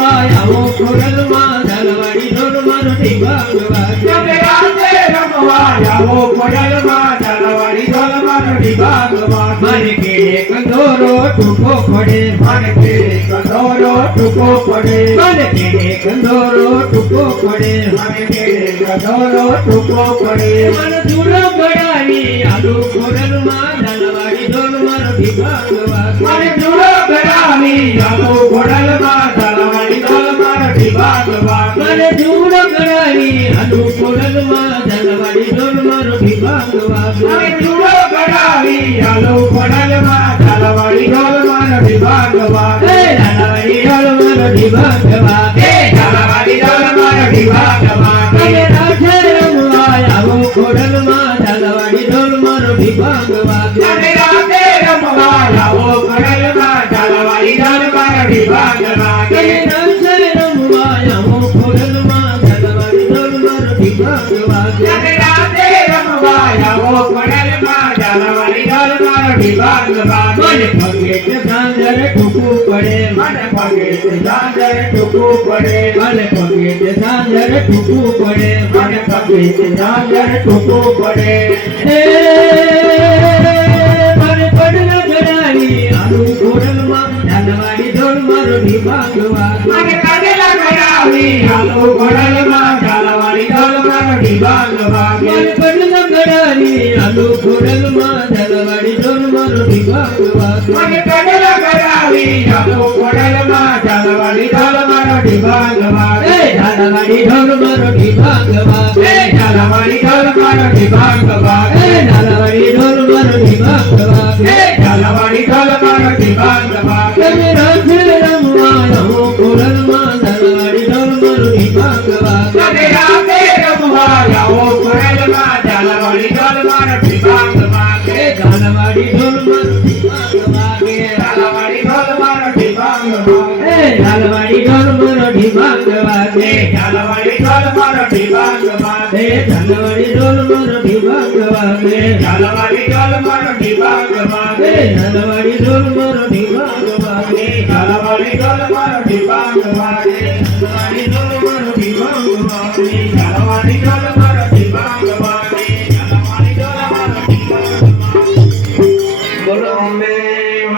Rama પડે મને કેડે કંદોરો ટૂંકો પડે મને કેડે કંદોરો ટૂંકો પડે મને કેડે કંદોરો ટૂંકો પડે મને જુડો ગળાવી આલુ ઘોડલમાં ઝાલવાડી ઢોલ મારો વિભાગ વાગે મને જુડો ગળાવી આલુ ઘોડલમાં ઝાલવાડી ઢોલ મારો વિભાગ વાગે મને જુડો ગળાવી આલુ ઘોડલમાં ઝાલવાડી ઢોલ મારો વિભાગ વાગે મને જુડો ગળાવી આલુ ઘોડલમાં ઝાલવાડી ઢોલ મારો વિભાગ વાગે ઝાલવાડી ઢોલ મારો વિભાગ વાગે ઝાલવાડી ઢોલ મારો વિભાગ વાગે રાધે રમવા આવો ઘોડલમાં ઝાલવાડી ઢોલ મારો વિભાગ વાગે રાધે રમવા આવો ઘોડલમાં ઝાલવાડી ઢોલ મારો વિભાગ વાગે રાધે રમવા આવો ઘોડલમાં ઝાલવાડી ઢોલ મારો વિભાગ વાગે રાધે રમવા આવો ઘોડલમાં ઝાલવાડી ઢોલ મારો વિભાગ વાગે મને પગે ઝાંઝર ટૂંકું પડે મને પગે ઝાંઝર ટૂંકું પડે મને પગે ઝાંઝર ટૂંકું પડે મને પગે ઝાંઝર ટૂંકું પડે મને પડલ ગળાવી આલુ ઘોડલમાં ઝાલવાડી ઢોલ મારો વિભાગ વાગે મને પડલ ગળાવી આલુ ઘોડલમાં ઝાલવાડી ઢોલ મારો વિભાગ વાગે મને પડલ ગળાવી આલુ ઘોડલમાં ઝાલવાડી ઢોલ મારો વિભાગ વાગે મને પડલ ગળાવી આલુ ઘોડલમાં ઝાલવાડી ઢોલ મારો વિભાગ વાગે ઝાલવાડી ઢોલ મારો વિભાગ વાગે ઝાલવાડી ઢોલ મારો વિભાગ વાગે ઝાલવાડી ઢોલ મારો વિભાગ વાગે ઝાલવાડી ઢોલ મારો વિભાગ વાગે રાધે રમવા આવો ઘોડલમાં ઝાલવાડી ઢોલ મારો વિભાગ વાગે રાધે રમવા આવો ઘોડલમાં ઝાલવાડી ઢોલ મારો વિભાગ વાગે ઝાલવાડી ઢોલ મારો વિભાગ વાગે ઝાલવાડી ઢોલ મારો વિભાગ વાગે ઝાલવાડી ઢોલ મારો વિભાગ વાગે ઝાલવાડી ઢોલ મારો વિભાગ વાગે ઝાલવાડી ઢોલ મારો વિભાગ વાગે ઝાલવાડી ઢોલ મારો વિભાગ વાગે ઝાલવાડી ઢોલ મારો વિભાગ વાગે ઝાલવાડી ઢોલ મારો વિભાગ વાગે